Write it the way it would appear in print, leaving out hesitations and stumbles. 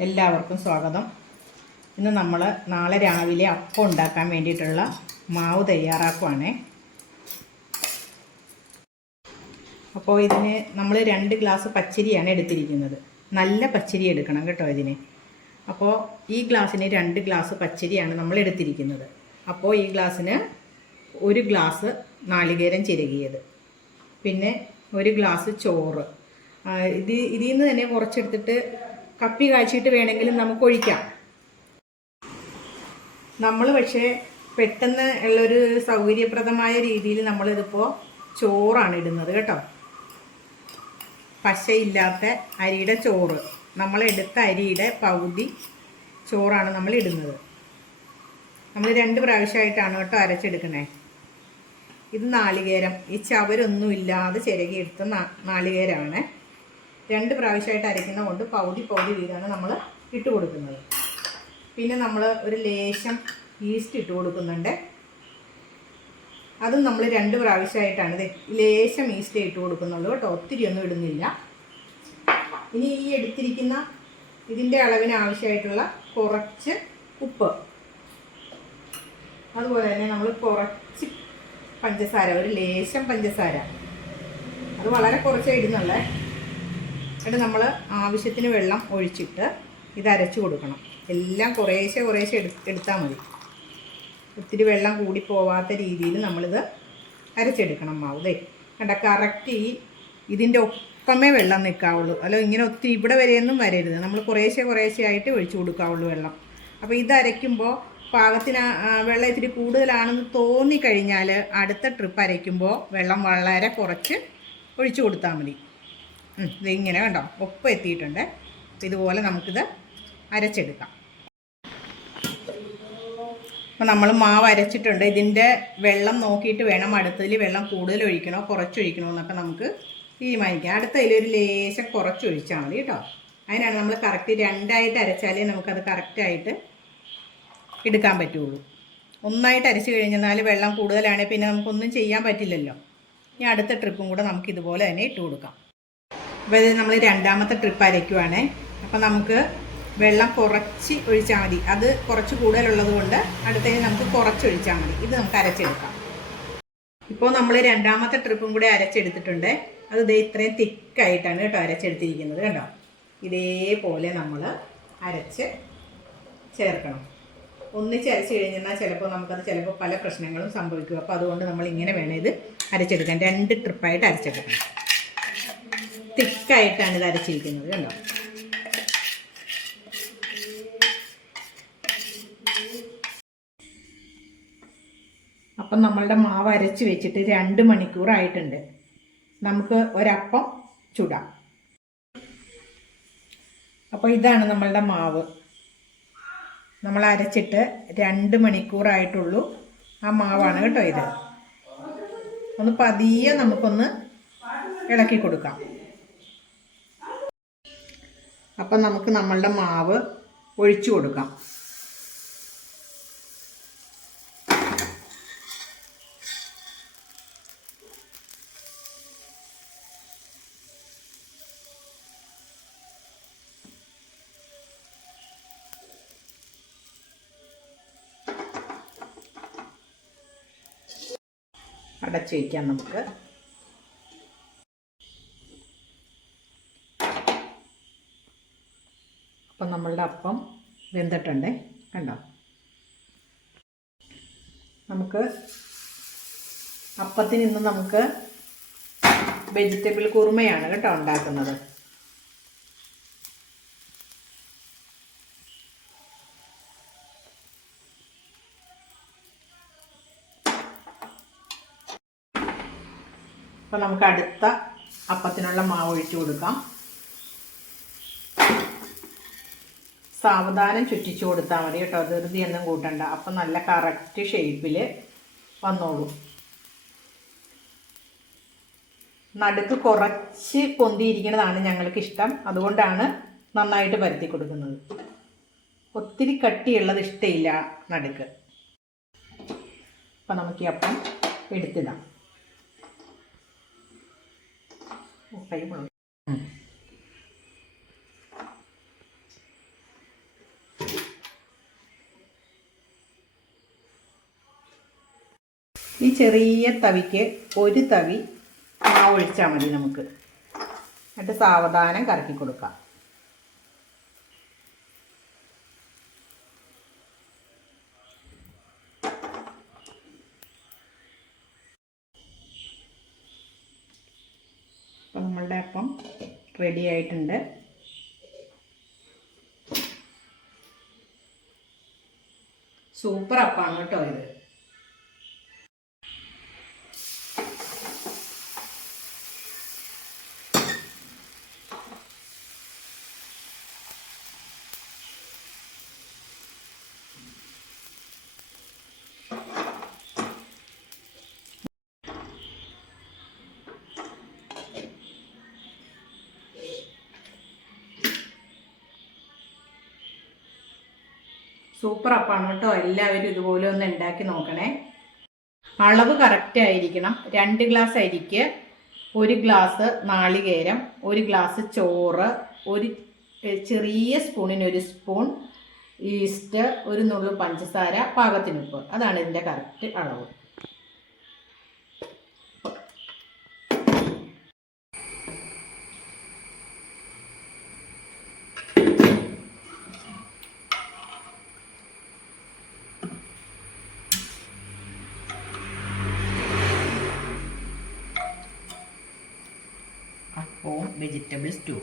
എല്ലാവർക്കും സ്വാഗതം. ഇന്ന് നമ്മൾ നാളെ രാവിലെ അപ്പം ഉണ്ടാക്കാൻ വേണ്ടിയിട്ടുള്ള മാവ് തയ്യാറാക്കുവാണേ. അപ്പോൾ ഇതിന് നമ്മൾ 2 ഗ്ലാസ് പച്ചരിയാണ് എടുത്തിരിക്കുന്നത്. നല്ല പച്ചരി എടുക്കണം കേട്ടോ ഇതിന്. അപ്പോൾ ഈ ഗ്ലാസ്സിന് 2 ഗ്ലാസ് പച്ചരിയാണ് നമ്മൾ എടുത്തിരിക്കുന്നത്. അപ്പോൾ ഈ ഗ്ലാസ്സിന് 1 ഗ്ലാസ് നാളികേരം ചിരകിയത്, പിന്നെ 1 ഗ്ലാസ് ചോറ്. ഇതിൽ നിന്ന് തന്നെ കുറച്ചെടുത്തിട്ട് കപ്പി കാച്ചിട്ട് വേണമെങ്കിലും നമുക്ക് ഒഴിക്കാം. നമ്മൾ പക്ഷേ പെട്ടെന്ന് ഉള്ളൊരു സൗകര്യപ്രദമായ രീതിയിൽ നമ്മളിതിപ്പോൾ ചോറാണ് ഇടുന്നത് കേട്ടോ. പശയില്ലാത്ത അരിയുടെ ചോറ്, നമ്മളെടുത്ത അരിയുടെ പകുതി ചോറാണ് നമ്മൾ ഇടുന്നത്. നമ്മൾ 2 പ്രാവശ്യമായിട്ടാണ് കേട്ടോ അരച്ചെടുക്കണേ. ഇത് നാളികേരം, ഈ ചവരൊന്നും ഇല്ലാതെ ചിരകിയെടുത്ത നാളികേരമാണ്. 2 പ്രാവശ്യമായിട്ട് അരയ്ക്കുന്ന കൊണ്ട് പകുതി വീതമാണ് നമ്മൾ ഇട്ട് കൊടുക്കുന്നത്. പിന്നെ നമ്മൾ ഒരു ലേശം ഈസ്റ്റ് ഇട്ട് കൊടുക്കുന്നുണ്ട്. അതും നമ്മൾ 2 പ്രാവശ്യമായിട്ടാണ്. ലേശം ഈസ്റ്റ് ഇട്ട് കൊടുക്കുന്നുള്ളൂ കേട്ടോ, ഒത്തിരി ഒന്നും ഇടുന്നില്ല. ഇനി ഈ എടുത്തിരിക്കുന്ന ഇതിൻ്റെ അളവിന് ആവശ്യമായിട്ടുള്ള കുറച്ച് ഉപ്പ്, അതുപോലെ തന്നെ നമ്മൾ കുറച്ച് പഞ്ചസാര, ഒരു ലേശം പഞ്ചസാര, അത് വളരെ കുറച്ചേ ഇടുന്നുള്ളേ. എന്നിട്ട് നമ്മൾ ആവശ്യത്തിന് വെള്ളം ഒഴിച്ചിട്ട് ഇത് അരച്ചു കൊടുക്കണം. എല്ലാം കുറേശ്ശെ എടുത്താൽ മതി. ഒത്തിരി വെള്ളം കൂടി പോവാത്ത രീതിയിൽ നമ്മളിത് അരച്ചെടുക്കണം മാവ്. കണ്ട കറക്റ്റ് ഇതിൻ്റെ ഒപ്പമേ വെള്ളം നിൽക്കാവുള്ളൂ. അല്ല ഇങ്ങനെ ഒത്തിരി ഇവിടെ വരെയൊന്നും വരരുത്. നമ്മൾ കുറേശ്ശെ ആയിട്ട് ഒഴിച്ചു കൊടുക്കാവുള്ളൂ വെള്ളം. അപ്പോൾ ഇത് അരയ്ക്കുമ്പോൾ പാകത്തിന് വെള്ളം ഇത്തിരി കൂടുതലാണെന്ന് തോന്നിക്കഴിഞ്ഞാൽ അടുത്ത ട്രിപ്പ് അരയ്ക്കുമ്പോൾ വെള്ളം വളരെ കുറച്ച് ഒഴിച്ചു കൊടുത്താൽ മതി. ഇതിങ്ങനെ കണ്ടോ ഒപ്പം എത്തിയിട്ടുണ്ട്. ഇതുപോലെ നമുക്കിത് അരച്ചെടുക്കാം. അപ്പോൾ നമ്മൾ മാവ് അരച്ചിട്ടുണ്ട്. ഇതിൻ്റെ വെള്ളം നോക്കിയിട്ട് വേണം അടുത്തതിൽ വെള്ളം കൂടുതൽ ഒഴിക്കണോ കുറച്ചൊഴിക്കണോ എന്നൊക്കെ നമുക്ക് തീരുമാനിക്കാം. അടുത്തതിൽ ഒരു ലേശം കുറച്ചൊഴിച്ചാൽ മതി കേട്ടോ. അതിനാണ് നമ്മൾ കറക്റ്റ് 2ആയിട്ട് അരച്ചാലേ നമുക്കത് കറക്റ്റായിട്ട് എടുക്കാൻ പറ്റുള്ളൂ. ഒന്നായിട്ട് അരച്ച് കഴിഞ്ഞാൽ വെള്ളം കൂടുതലാണെങ്കിൽ പിന്നെ നമുക്കൊന്നും ചെയ്യാൻ പറ്റില്ലല്ലോ. ഇനി അടുത്ത ട്രിപ്പും കൂടെ നമുക്ക് ഇതുപോലെ തന്നെ ഇട്ട് കൊടുക്കാം. അപ്പോൾ ഇത് നമ്മൾ 2ാമത്തെ ട്രിപ്പ് അരയ്ക്കുവാണ്. അപ്പോൾ നമുക്ക് വെള്ളം കുറച്ച് ഒഴിച്ചാൽ മതി. അത് കുറച്ച് കൂടുതലുള്ളത് കൊണ്ട് അടുത്തതിന് നമുക്ക് കുറച്ചൊഴിച്ചാൽ മതി. ഇത് നമുക്ക് അരച്ചെടുക്കാം. ഇപ്പോൾ നമ്മൾ 2ാമത്തെ ട്രിപ്പും കൂടെ അരച്ചെടുത്തിട്ടുണ്ട്. അത് ഇത്രയും തിക്കായിട്ടാണ് കേട്ടോ അരച്ചെടുത്തിരിക്കുന്നത്. കണ്ടോ, ഇതേപോലെ നമ്മൾ അരച്ച് ചേർക്കണം. ഒന്നിച്ച് അരച്ച് കഴിഞ്ഞാൽ ചിലപ്പോൾ പല പ്രശ്നങ്ങളും സംഭവിക്കും. അപ്പോൾ അതുകൊണ്ട് നമ്മൾ ഇങ്ങനെ വേണം ഇത് അരച്ചെടുക്കാൻ. 2 ട്രിപ്പായിട്ട് അരച്ചെടുക്കണം. തിക്കായിട്ടാണ് ഇത് അരച്ചിരിക്കുന്നത് കണ്ടോ. അപ്പം നമ്മളുടെ മാവ് അരച്ച് വെച്ചിട്ട് 2 മണിക്കൂറായിട്ടുണ്ട്. നമുക്ക് ഒരപ്പം ചുടാം. അപ്പോൾ ഇതാണ് നമ്മളുടെ മാവ്. നമ്മൾ അരച്ചിട്ട് 2 മണിക്കൂറായിട്ടുള്ളൂ. ആ മാവാണ് കേട്ടോ ഇത്. ഒന്ന് പതിയെ നമുക്കൊന്ന് ഇളക്കി കൊടുക്കാം. അപ്പം നമുക്ക് നമ്മളുടെ മാവ് ഒഴിച്ചു കൊടുക്കാം. അടച്ചു വയ്ക്കാം നമുക്ക്. അപ്പം നമ്മളുടെ അപ്പം വെന്തിട്ടുണ്ട് കണ്ടോ. നമുക്ക് അപ്പത്തിന് ഇന്ന് നമുക്ക് വെജിറ്റബിൾ കുറുമയാണ് കേട്ടോ ഉണ്ടാക്കുന്നത്. അപ്പോൾ നമുക്ക് അടുത്ത അപ്പത്തിനുള്ള മാവ് ഒഴിച്ചു കൊടുക്കാം. സാവധാനം ചുറ്റിച്ചു കൊടുത്താൽ മതി കേട്ടോ, ധൃതിയൊന്നും കൂട്ടണ്ട. അപ്പം നല്ല കറക്റ്റ് ഷേപ്പിൽ വന്നോളൂ. നടുക്ക് കുറച്ച് പൊന്തിയിരിക്കുന്നതാണ് ഞങ്ങൾക്ക് ഇഷ്ടം. അതുകൊണ്ടാണ് നന്നായിട്ട് പരത്തി കൊടുക്കുന്നത്. ഒത്തിരി കട്ടിയുള്ളത് ഇഷ്ടമില്ല നടുക്ക്. അപ്പം നമുക്ക് ഈ അപ്പം എടുത്തിടാം. ഈ ചെറിയ തവിക്ക് ഒരു തവി മാവ് ഒഴിച്ചാൽ മതി നമുക്ക്. എന്നിട്ട് സാവധാനം കറക്കി കൊടുക്കാം. അപ്പം നമ്മളുടെ അപ്പം റെഡി ആയിട്ടുണ്ട്. സൂപ്പർ അപ്പാണ് കേട്ടോ ഇത്. സൂപ്പർ അപ്പാണ് കേട്ടോ. എല്ലാവരും ഇതുപോലെ ഒന്ന് ഉണ്ടാക്കി നോക്കണേ. അളവ് കറക്റ്റ് ആയിരിക്കണം. 2 ഗ്ലാസ് അരിക്ക് 1 ഗ്ലാസ് നാളികേരം, 1 ഗ്ലാസ് ചോറ്, ഒരു ചെറിയ സ്പൂണിന് 1 സ്പൂൺ ഈസ്റ്റ്, 1 നുള്ളു പഞ്ചസാര, പാകത്തിനുപ്പ്. അതാണ് ഇതിൻ്റെ കറക്റ്റ് അളവ്. അപ്പവും വെജിറ്റബിൾ സ്റ്റൂ.